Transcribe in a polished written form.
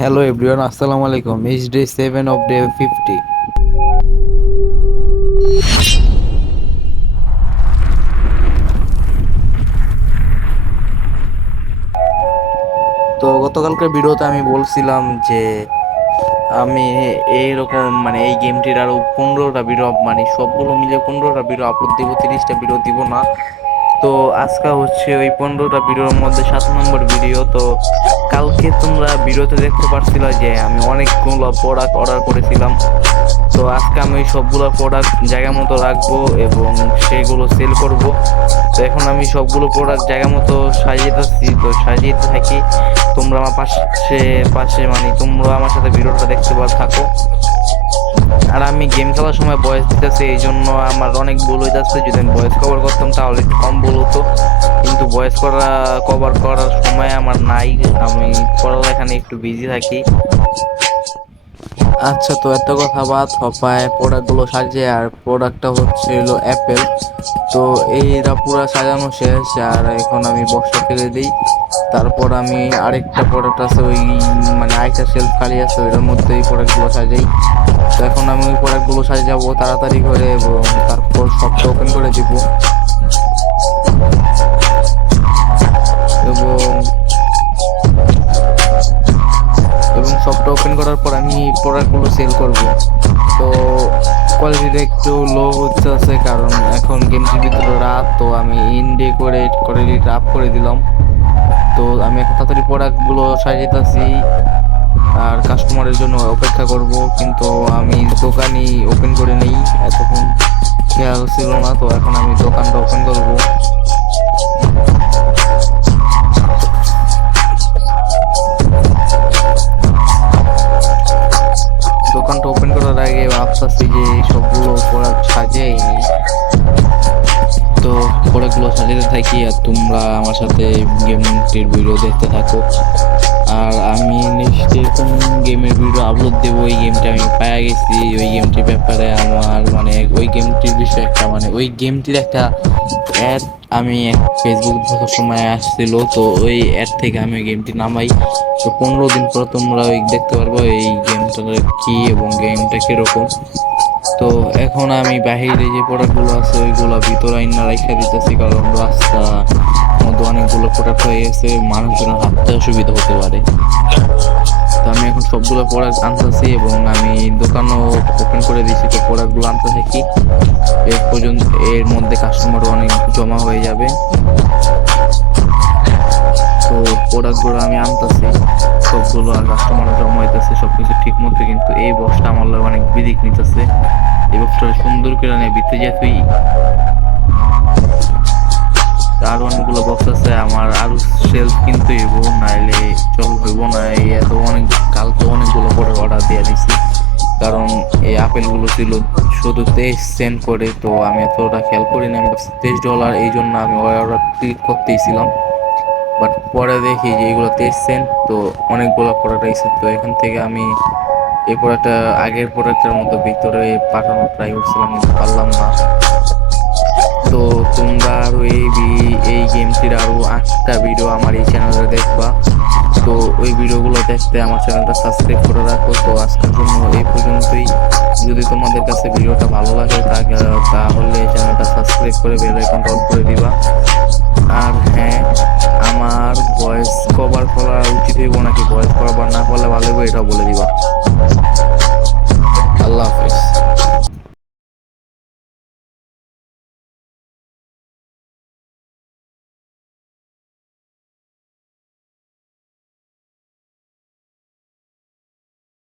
Hello everyone, Assalamu alaikum. It's day 7 of day 50. তো গতকালকার ভিডিওতে আমি বলছিলাম যে আমি এইরকম এই গেমটির আরো 15টা ভিডিও সবগুলো মিলে 15টা ভিডিও আপলোড দিব, 30টা ভিডিও দিব না। তো আজকে হচ্ছে ওই 15টা ভিডিওর মধ্যে 7 নম্বর ভিডিও। তো কালকে তোমরা ভিডিওতে দেখতে পারছিলা যে আমি অনেকগুলো প্রোডাক্ট অর্ডার করেছিলাম। তো আজকে আমি সবগুলো প্রোডাক্ট জায়গা মতো রাখবো এবং সেগুলো সেল করব। তো এখন আমি সবগুলো প্রোডাক্ট জায়গা মতো সাজিয়েতেছি, তো সাজিয়ে থাকি। তোমরা আমার পাশে পাশে তোমরা আমার সাথে ভিডিওটা দেখতে থাকো। আর আমি গেম খেলার সময় ভয়েস দিতেছি, এই জন্য আমার অনেক ভুল হইতেছে। যদি আমি ভয়েস কভার করতাম তাহলে একটু কম ভুল হতো, কিন্তু ভয়েস কভার করার সময় আমার নাই। আমি পড়ালেখা নিয়ে একটু বিজি থাকি। আচ্ছা, তো এত কথা বাদ হপায় প্রোডাক্টগুলো সাজিয়ে। আর প্রোডাক্টটা হলো অ্যাপেল। তো এইটা পুরো সাজানো শেষ, আর এখন আমি বক্সটা ফেলে দিই। তারপর আমি আরেকটা প্রোডাক্ট আছে, ওই আরেকটা সেলফ খালি আছে, ওইটার মধ্যে এই প্রোডাক্টগুলো সাজাই। তো এখন আমি ওই প্রোডাক্টগুলো সাজাবো তাড়াতাড়ি করে এবং তারপর সবটা ওপেন করে দিব। এবং এবং সবটা ওপেন করার পর আমি প্রোডাক্টগুলো সেল করব। তো কোয়ালিটিটা একটু লো হচ্ছে কারণ এখন গেমটির ভিতরে রাত, তো আমি ইনডেকোরেট করে আপ করে দিলাম। তো আমি এখন তাড়াতাড়ি প্রোডাক্টগুলো সাজাইতেছি আর কাস্টমারের জন্য অপেক্ষা করব। কিন্তু আমি দোকানই ওপেন করে নেই, এতক্ষণ খেয়াল ছিল না। তো এখন আমি দোকানটা ওপেন করব। দোকানটা ওপেন করার আগে ভাবতেছি যে সবগুলো প্রোডাক্ট সাজিয়ে নিই। তো প্রোডাক্টগুলো সাজাতে থাকি আর তোমরা আমার সাথে গেমটির ভিডিও দেখতে থাকো। আর আমি নেক্সট কোন গেমের ভিডিও আপলোড দেবো, ওই গেমটা আমি পাওয়া গেছি। ওই গেমটির ব্যাপারে আমার ওই গেমটির বিষয়ে একটা ওই গেমটির একটা অ্যাড আমি ফেসবুক দেখার সময় আসছিল। তো ওই অ্যাড থেকে আমি ওই গেমটি নামাই। তো 15 দিন পর তোমরা ওই দেখতে পারবো এই গেমটা কি এবং গেমটা কিরকম। তো এখন আমি বাহিরে যে প্রোডাক্টগুলো আছে ওইগুলো ভিতরে আইনা রাখা দিতেছি, কারণ রাস্তা মধ্যে অনেকগুলো প্রোডাক্ট হয়ে গেছে, মানুষজনের হাঁটতে অসুবিধা হতে পারে। তো আমি এখন সবগুলো প্রোডাক্ট আনতেছি এবং আমি দোকানও ওপেন করে দিয়েছি। তো প্রোডাক্টগুলো আনতে থাকি, এর মধ্যে কাস্টমারও অনেক জমা হয়ে যাবে। তো প্রোডাক্টগুলো আমি আনতেছি সবগুলো, আর কাস্টমারও জমা হইতেছে সবকিছু ঠিক মতো। কিন্তু এই বক্সটা আমার অনেক বিদিক নিতেছে। এই বক্সটা সুন্দর করে নিয়ে ভিতরে যে তুই আরো অনেকগুলো বক্স আছে, আমার আরো সেলফ কিনতে হইব, নাইলে চল হইব না। এত কালকে অনেকগুলো পরে অর্ডার দিয়ে দিছি, কারণ এই আপেলগুলো ছিল শুধু 23 সেন্ট করে। তো আমি এতটা খেয়াল করি না, আমি $23, এই জন্য আমি অর্ডার ক্লিক করতেইছিলাম। বাট পরে দেখি যে এইগুলো 23 সেন্ট, তো অনেকগুলো প্রোডাক্ট আইছে। তো এখান থেকে আমি এই প্রোডাক্টটা আগের প্রোডাক্টের মতো ভিতরে পাঠানোর ট্রাই করছিলাম, কিন্তু পারলাম না। তো তোমরা আরো এই গেমটির আরো 8টা ভিডিও আমার এই চ্যানেলে দেখবা। তো ওই ভিডিওগুলো দেখতে আমার চ্যানেলটা সাবস্ক্রাইব করে রাখো। তো আজকের জন্য এই পর্যন্তই। যদি তোমাদের কাছে ভিডিওটা ভালো লাগে তাহলে চ্যানেলটা সাবস্ক্রাইব করে বেল আইকনটা অন করে দিবা। আর হ্যাঁ, আমার ভয়েস কভার করা উচিত হইব নাকি ভয়েস কভার না করলে ভালো হইব, এটাও বলে দিবা।